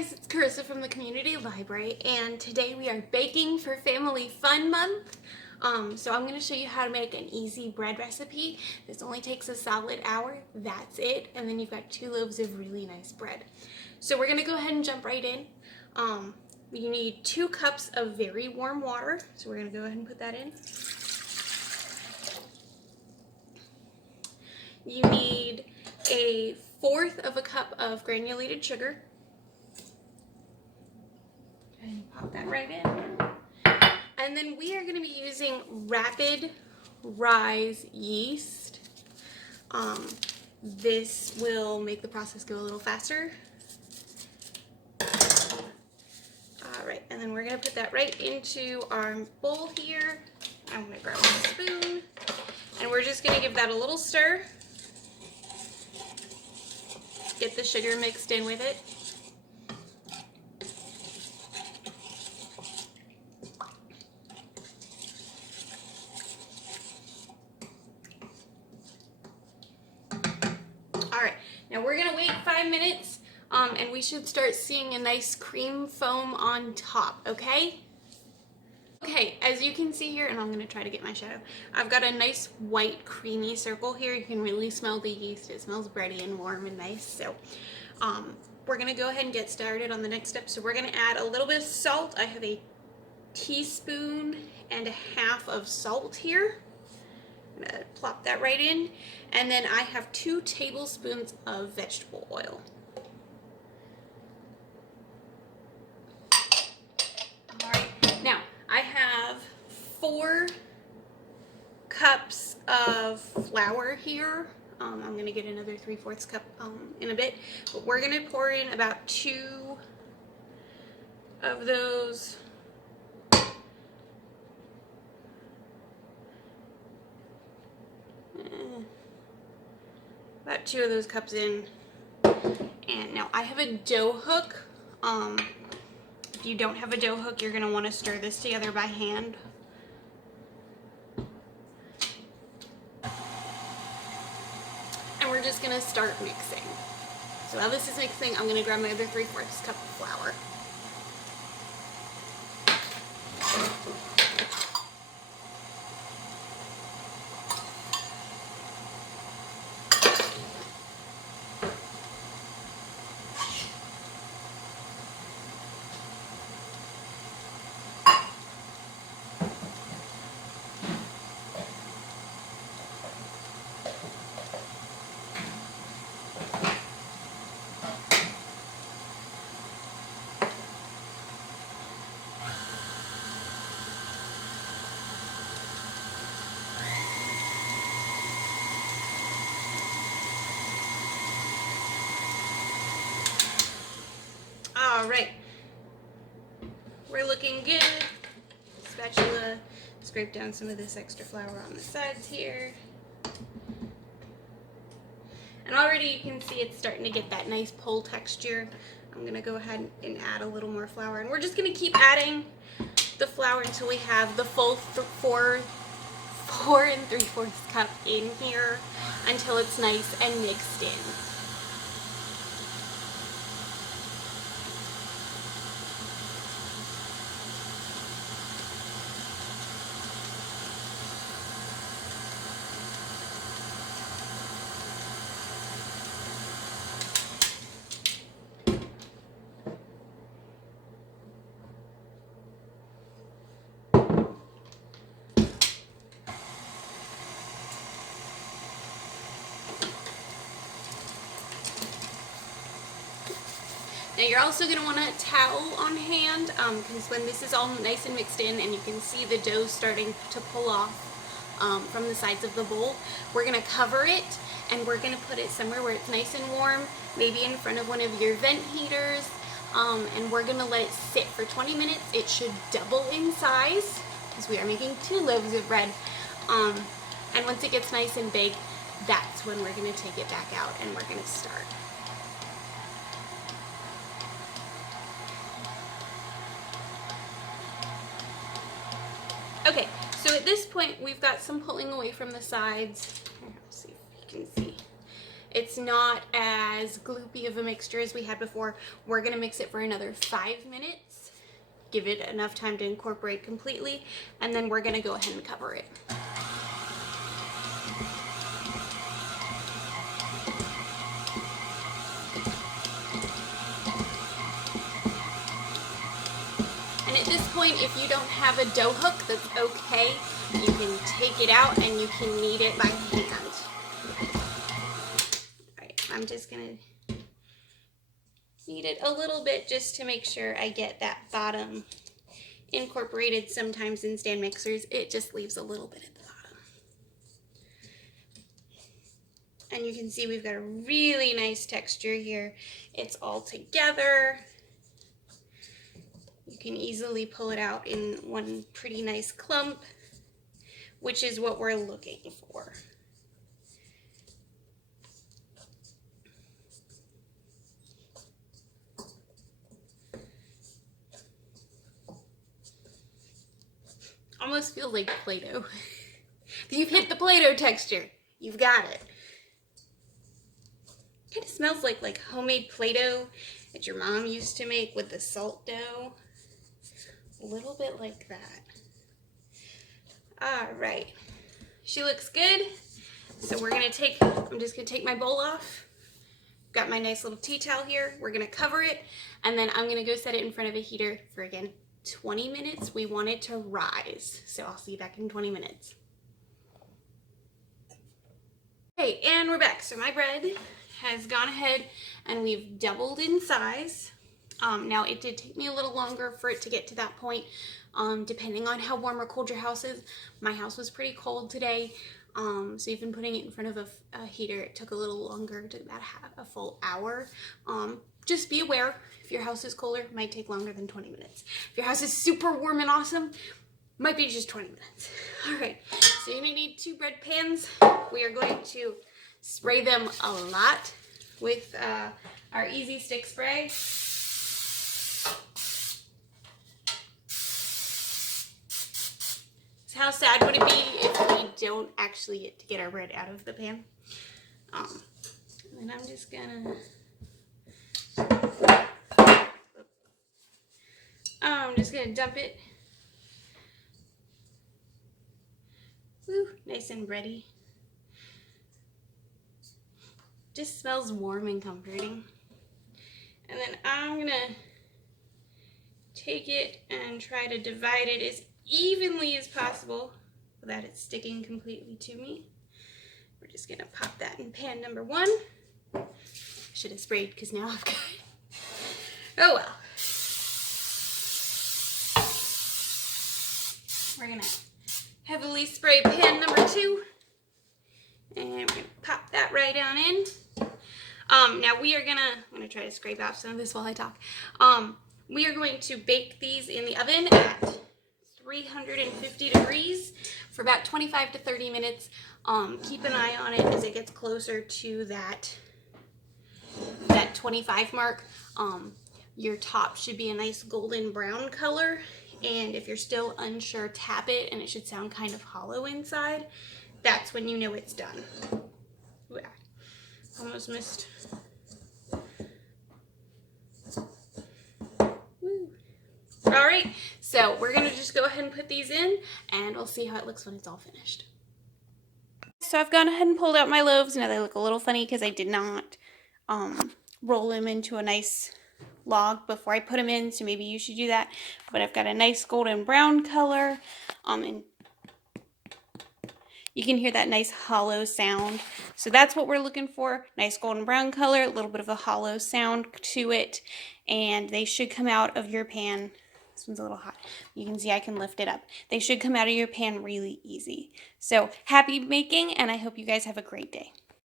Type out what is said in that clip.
guys, it's Charissa from the Community Library, and today we are baking for Family Fun Month. So I'm going to show you how to make an easy bread recipe. This only takes a solid hour, that's it, and then you've got 2 loaves of really nice bread. So we're going to go ahead and jump right in. You need 2 cups of very warm water, so we're going to go ahead and put that in. You need a 1/4 of a cup of granulated sugar. And pop that right in. And then we are going to be using rapid rise yeast. This will make the process go a little faster. Alright, and then we're going to put that right into our bowl here. I'm going to grab a spoon. And we're just going to give that a little stir. Get the sugar mixed in with it. Alright, now we're going to wait 5 minutes and we should start seeing a nice cream foam on top, okay? Okay, as you can see here, and I'm going to try to get my shadow, I've got a nice white creamy circle here. You can really smell the yeast. It smells bready and warm and nice. So we're going to go ahead and get started on the next step. So we're going to add a little bit of salt. I have a teaspoon and a half of salt here. I'm going to plop that right in. And then I have 2 tablespoons of vegetable oil. Alright, now I have 4 cups of flour here. I'm going to get another 3/4 cup in a bit. But we're going to pour in about 2 of those. About 2 of those cups in. And now I have a dough hook. If you don't have a dough hook, you're going to want to stir this together by hand. And we're just going to start mixing. So while this is mixing, I'm going to grab my other 3/4 cup of flour. Alright, we're looking good. Spatula, scrape down some of this extra flour on the sides here. And already you can see it's starting to get that nice pull texture. I'm going to go ahead and add a little more flour. And we're just going to keep adding the flour until we have the full 4 3/4 cup in here, until it's nice and mixed in. Now you're also going to want a towel on hand, because when this is all nice and mixed in and you can see the dough starting to pull off from the sides of the bowl, we're going to cover it and we're going to put it somewhere where it's nice and warm, maybe in front of one of your vent heaters, and we're going to let it sit for 20 minutes. It should double in size because we are making 2 loaves of bread, and once it gets nice and big, that's when we're going to take it back out and we're going to start. Okay, so at this point we've got some pulling away from the sides. Here, let's see if you can see. It's not as gloopy of a mixture as we had before. We're gonna mix it for another 5 minutes, give it enough time to incorporate completely, and then we're gonna go ahead and cover it. And at this point, if you don't have a dough hook, that's okay. You can take it out and you can knead it by hand. All right, I'm just gonna knead it a little bit just to make sure I get that bottom incorporated. Sometimes in stand mixers, it just leaves a little bit at the bottom. And you can see we've got a really nice texture here. It's all together. You can easily pull it out in one pretty nice clump, which is what we're looking for. Almost feels like Play-Doh. You've hit the Play-Doh texture. You've got it. Kind of smells like homemade Play-Doh that your mom used to make with the salt dough. A little bit like that. All right. She looks good. So I'm just gonna take my bowl off. Got my nice little tea towel here. We're gonna cover it, and then I'm gonna go set it in front of a heater for, again, 20 minutes. We want it to rise. So I'll see you back in 20 minutes. Okay, and we're back. So my bread has gone ahead and we've doubled in size. Now it did take me a little longer for it to get to that point, depending on how warm or cold your house is. My house was pretty cold today, so even putting it in front of a heater, it took a little longer. It took about a full hour. Just be aware, if your house is colder, it might take longer than 20 minutes. If your house is super warm and awesome, might be just 20 minutes. All right, so you're gonna need 2 bread pans. We are going to spray them a lot with our Easy Stick Spray. So how sad would it be if we don't actually get to get our bread out of the pan? And I'm just gonna dump it. Woo, nice and bready. Just smells warm and comforting. And then I'm gonna take it and try to divide it as evenly as possible without it sticking completely to me. We're just gonna pop that in pan number 1. Should have sprayed because now I've got it. Oh well. We're gonna heavily spray pan number 2. And we're gonna pop that right down in. Now I'm gonna try to scrape out some of this while I talk. We are going to bake these in the oven at 350 degrees for about 25 to 30 minutes. Keep an eye on it as it gets closer to that 25 mark. Your top should be a nice golden brown color, and if you're still unsure, tap it and it should sound kind of hollow inside. That's when you know it's done. Ooh, almost missed. Woo. All right, so we're gonna just go ahead and put these in, and we'll see how it looks when it's all finished. So I've gone ahead and pulled out my loaves. Now they look a little funny because I did not roll them into a nice log before I put them in, so maybe you should do that. But I've got a nice golden brown color, and you can hear that nice hollow sound. So that's what we're looking for. Nice golden brown color, a little bit of a hollow sound to it, and they should come out of your pan. This one's a little hot. You can see I can lift it up. They should come out of your pan really easy. So happy making, and I hope you guys have a great day.